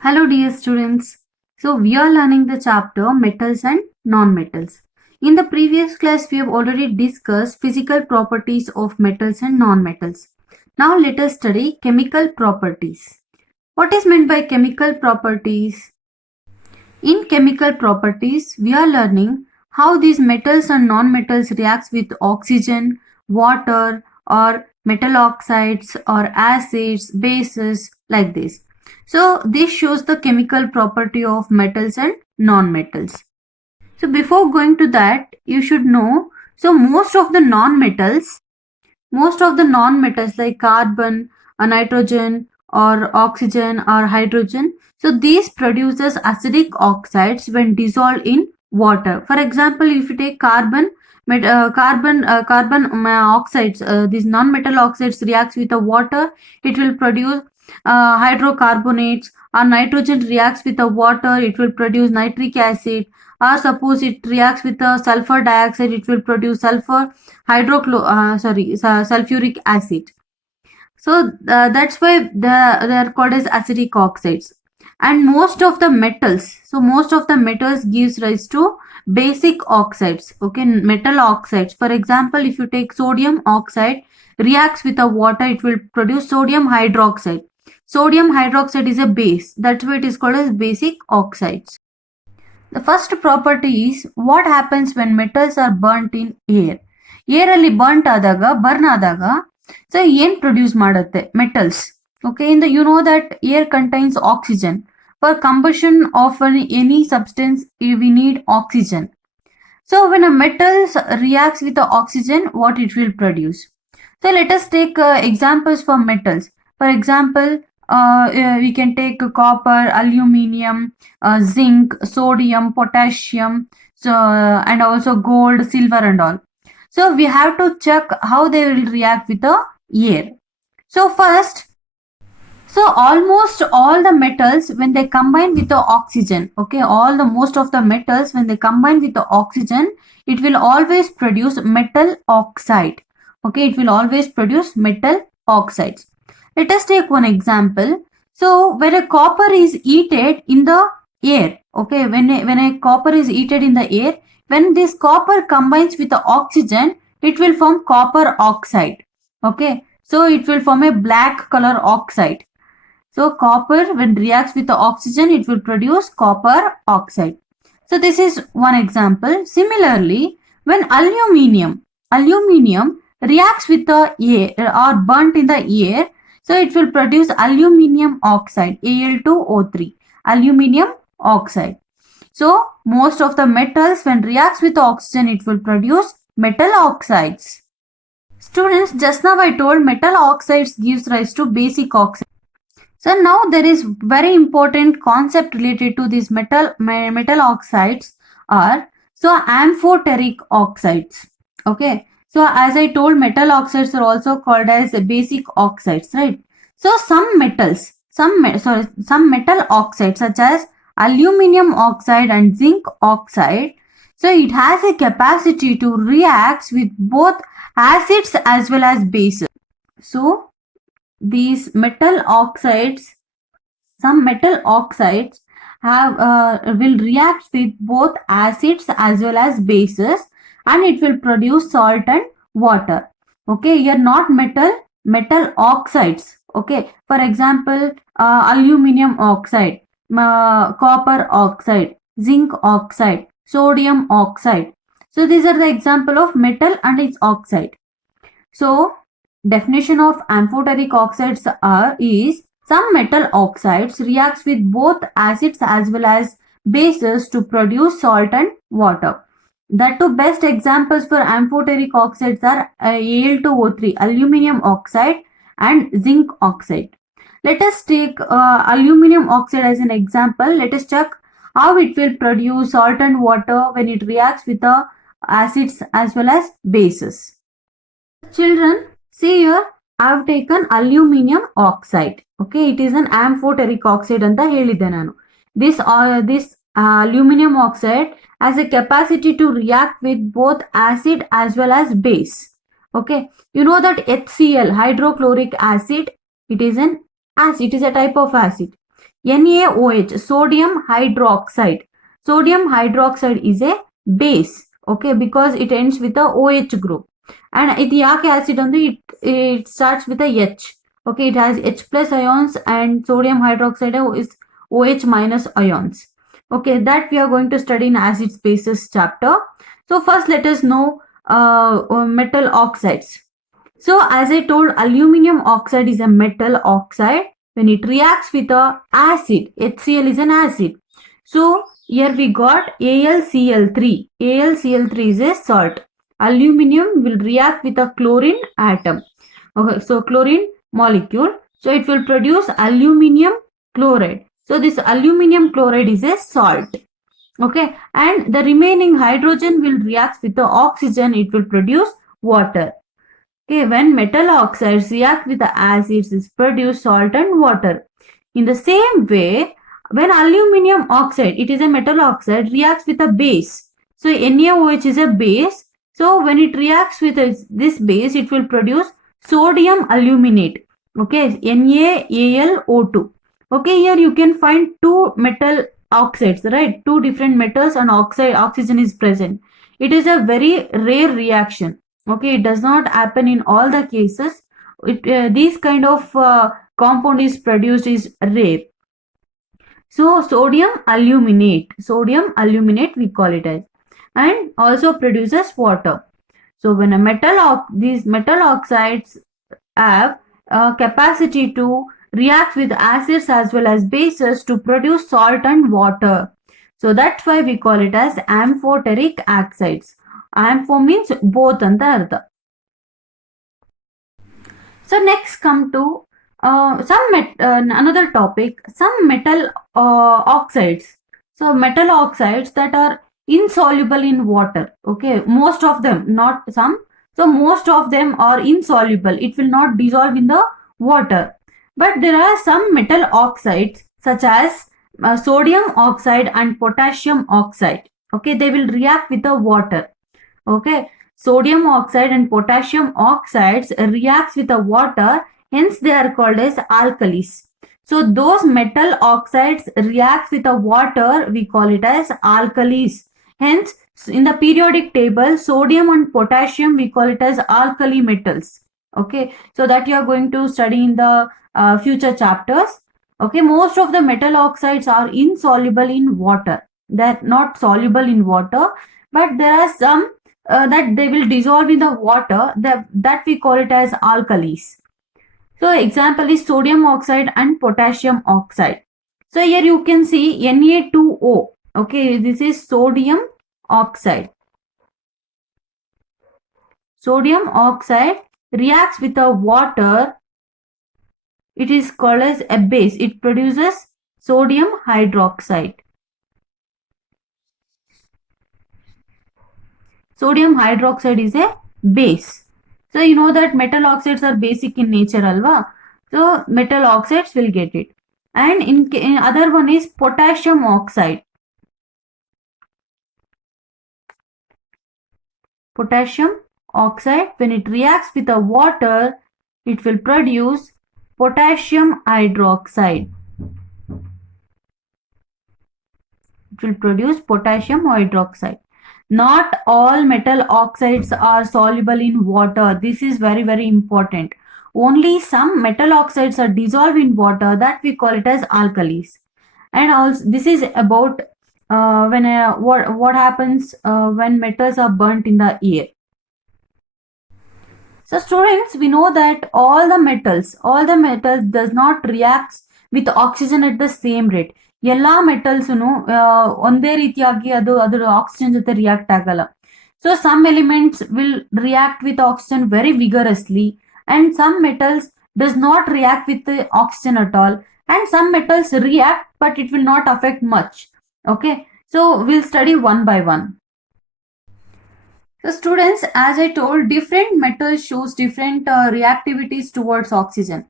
Hello dear students. So we are learning the chapter metals and non-metals. In the previous class we have already discussed physical properties of metals and non-metals. Now let us study chemical properties. What is meant by chemical properties? In chemical properties we are learning how these metals and non-metals react with oxygen, water or metal oxides or acids, bases like this. So this shows the chemical property of metals and non-metals. So before going to that, you should know, so most of the non-metals like carbon, nitrogen or oxygen or hydrogen, so these produces acidic oxides when dissolved in water. For example, if you take carbon oxides, these non-metal oxides reacts with the water, it will produce hydrocarbonates, or nitrogen reacts with the water, it will produce nitric acid, or suppose it reacts with the sulfur dioxide, it will produce sulfuric acid. So that's why they are called as acidic oxides. And most of the metals gives rise to basic oxides, okay, metal oxides. For example, if you take sodium oxide reacts with the water, it will produce sodium hydroxide. Sodium hydroxide is a base, that's why it is called as basic oxides. The first property is what happens when metals are burnt in air. Air ಅಲ್ಲಿ burn ಆದಾಗ so ಏನ್ produce ಮಾಡುತ್ತೆ metals. Okay, in the you know that air contains oxygen. For combustion of any substance we need oxygen. So when a metals reacts with the oxygen, what it will produce? So let us take examples for metals. For example, we can take copper, aluminium, zinc, sodium, potassium, so and also gold, silver and all. So we have to check how they will react with the air. So first, so almost all the metals when they combine with the oxygen, okay, most of the metals when they combine with the oxygen, it will always produce metal oxide. Okay, it will always produce metal oxides. Let us take one example. So when a copper is heated in the air, okay, when a copper is heated in the air, when this copper combines with the oxygen, it will form copper oxide. Okay, so it will form a black color oxide. So copper when reacts with the oxygen, it will produce copper oxide. So this is one example. Similarly, when aluminium reacts with the air or burnt in the air, so it will produce aluminium oxide, Al2O3, aluminium oxide. So most of the metals when reacts with the oxygen, it will produce metal oxides. Students, just now I told metal oxides gives rise to basic oxides. So now there is very important concept related to these metal oxides are so amphoteric oxides. Okay, so as I told, metal oxides are also called as basic oxides, right? So some metal oxides such as aluminium oxide and zinc oxide, so it has a capacity to react with both acids as well as bases. So these some metal oxides will react with both acids as well as bases, and it will produce salt and water. Okay, here not metal oxides. Okay, for example, aluminium oxide, copper oxide, zinc oxide, sodium oxide. So these are the example of metal and its oxide. So definition of amphoteric oxides is some metal oxides reacts with both acids as well as bases to produce salt and water. The two best examples for amphoteric oxides are Al2O3, aluminium oxide, and zinc oxide. Let us take aluminium oxide as an example. Let us check how it will produce salt and water when it reacts with the acids as well as bases. Children, see here, I have taken aluminium oxide. Okay, it is an amphoteric oxide anta helide nanu. This aluminum oxide has a capacity to react with both acid as well as base. Okay, you know that HCl, hydrochloric acid, it is an acid, it is a type of acid. NaOH, sodium hydroxide. Sodium hydroxide is a base, okay, because it ends with a OH group. And it yak acid on the it starts with a H. Okay, it has H plus ions, and sodium hydroxide is OH minus ions. Okay, that we are going to study in acid bases chapter. So first let us know metal oxides. So as I told, aluminum oxide is a metal oxide. When it reacts with a acid, HCl is an acid. So here we got AlCl3. AlCl3 is a salt. Aluminum will react with a chlorine atom. Okay, so chlorine molecule. So it will produce aluminum chloride. So this aluminum chloride is a salt. Okay, and the remaining hydrogen will react with the oxygen. It will produce water. Okay, when metal oxides react with the acids, it produce salt and water. In the same way, when aluminum oxide, it is a metal oxide, reacts with a base. So NaOH is a base. So when it reacts with this base, it will produce sodium aluminate. Okay, NaAlO2. Okay, here you can find two metal oxides, right? Two different metals and oxygen is present. It is a very rare reaction. Okay, it does not happen in all the cases. This kind of compound is produced is rare. So sodium aluminate we call it as, and also produces water. So when these metal oxides have a capacity to react with acids as well as bases to produce salt and water. So that's why we call it as amphoteric oxides. Ampho means both anta artha. So next come to another topic, some metal oxides. So metal oxides that are insoluble in water. Okay, most of them, not some. So most of them are insoluble. It will not dissolve in the water. But there are some metal oxides such as sodium oxide and potassium oxide. Okay, they will react with the water. Okay, sodium oxide and potassium oxides reacts with the water, hence they are called as alkalis. So those metal oxides reacts with the water, we call it as alkalis. Hence in the periodic table, sodium and potassium we call it as alkali metals. Okay, so that you are going to study in the future chapters. Okay, most of the metal oxides are insoluble in water. They're not soluble in water, but there are some that they will dissolve in the water, that we call it as alkalis. So example is sodium oxide and potassium oxide. So here you can see Na2O. Okay, this is sodium oxide. Sodium oxide reacts with the water. It is called as a base. It produces sodium hydroxide. Sodium hydroxide is a base. So you know that metal oxides are basic in nature, alva. So metal oxides will get it. And in other one is potassium oxide. Potassium oxide, when it reacts with the water, it will produce potassium hydroxide. It will produce potassium hydroxide. Not all metal oxides are soluble in water. This is very, very important. Only some metal oxides are dissolved in water, that we call it as alkalis. And also this is about what happens when metals are burnt in the air. So students, we know that all the metals does not react with oxygen at the same rate. ಎಲ್ಲ ಮೆಟಲ್ಸ್ನು ಒಂದೇ ರೀತಿಯಾಗಿ ಅದರ oxygen ಜೊತೆ react ಆಗಲ್ಲ. So some elements will react with oxygen very vigorously, and some metals does not react with the oxygen at all, and some metals react but it will not affect much. Okay, so we'll study one by one. So students, as I told, different metals shows different reactivities towards oxygen.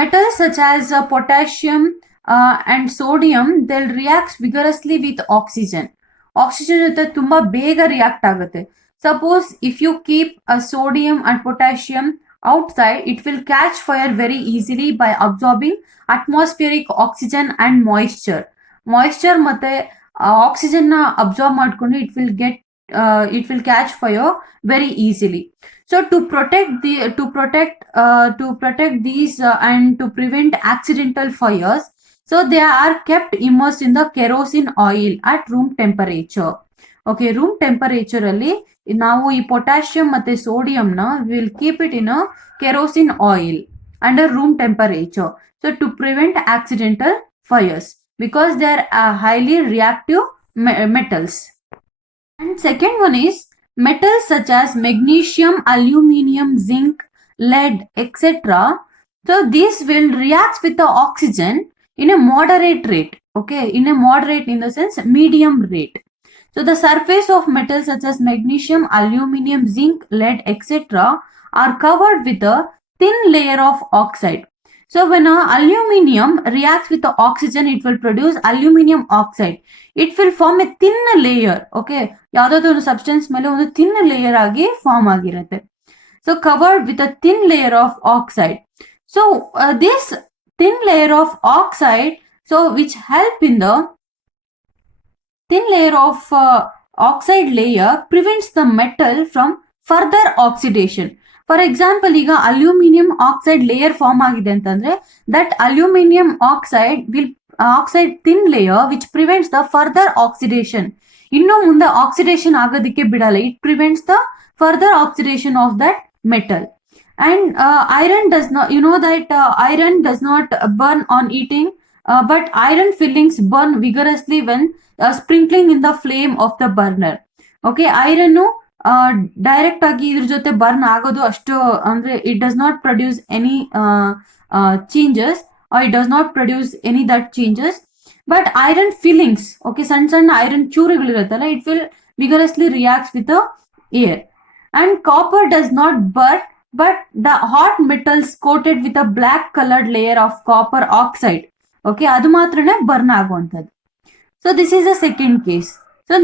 Metals such as potassium and sodium, they'll react vigorously with oxygen. Oxygen ಜೊತೆ ತುಂಬಾ ಬೇಗ react ಆಗುತ್ತೆ. Suppose if you keep a sodium and potassium outside, it will catch fire very easily by absorbing atmospheric oxygen and moisture. Moisture ಮತ್ತೆ oxygen ನ absorb ಮಾಡ್ಕೊಂಡು it will catch fire very easily. So to protect these and to prevent accidental fires, so they are kept immersed in the kerosene oil at room temperature. Okay, room temperature ಅಲ್ಲಿ ನಾವು ಈ potassium ಮತ್ತೆ sodium ನ will keep it in a kerosene oil under room temperature, so to prevent accidental fires because they are highly reactive metals. And second one is metals such as magnesium, aluminum, zinc, lead, etc. So these will react with the oxygen in a moderate rate. Okay, in a moderate, in the sense medium rate. So the surface of metals such as magnesium, aluminum, zinc, lead, etc. are covered with a thin layer of oxide. So when aluminum reacts with the oxygen, it will produce aluminum oxide. It will form a thin layer. Okay, ಯಾವುದಾದ್ರು ಒಂದು substance ಮೇಲೆ ಒಂದು thin layer ಆಗಿ form ಆಗಿರುತ್ತೆ. So covered with a thin layer of oxide. So this thin layer of oxide, so which help in the thin layer of oxide layer prevents the metal from further oxidation. For example, ಈಗ aluminium oxide layer form ಆಗಿದೆ ಅಂತಂದ್ರೆ that aluminium oxide thin layer which prevents the further oxidation. ಇನ್ನು ಮುಂದೆ oxidation ಆಗೋದಕ್ಕೆ ಬಿಡಲ್ಲ. It prevents the further oxidation of that metal. And iron does not, you know that iron does not burn on eating, but iron fillings burn vigorously when sprinkling in the flame of the burner. Okay, iron direct ಆಗಿ ಇದ್ರ ಜೊತೆ burn ಆಗೋದು ಅಷ್ಟು ಅಂದ್ರೆ it does not produce any changes, it does not produce any that changes. But iron filings, okay, ಸಣ್ಣ ಸಣ್ಣ iron ಚೂರುಗಳಿರುತ್ತಲ್ಲ, it will vigorously reacts with air. And copper does not burn, but the hot metals coated with a black colored layer of copper oxide, okay, adu matrane burn aguantadu. So this is the second case. So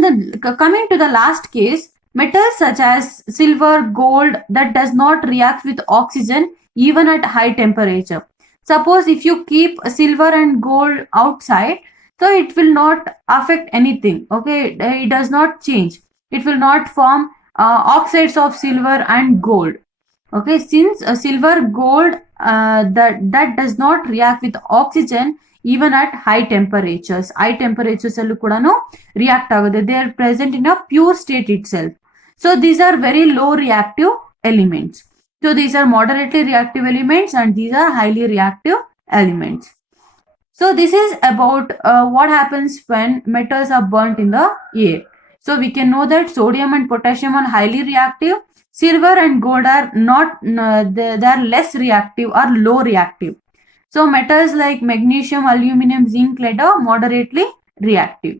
coming to the last case, metals such as silver, gold, that does not react with oxygen even at high temperature. Suppose if you keep silver and gold outside, so it will not affect anything. Okay, it does not change. It will not form oxides of silver and gold. Okay, since silver, gold, that does not react with oxygen even at high temperatures. High temperatures allu kudanu react agode. They are present in a pure state itself. So these are very low reactive elements. So these are moderately reactive elements and these are highly reactive elements. So this is about what happens when metals are burnt in the air. So we can know that sodium and potassium are highly reactive. Silver and gold are not, they are less reactive or low reactive. So metals like magnesium, aluminum, zinc, lead are moderately reactive.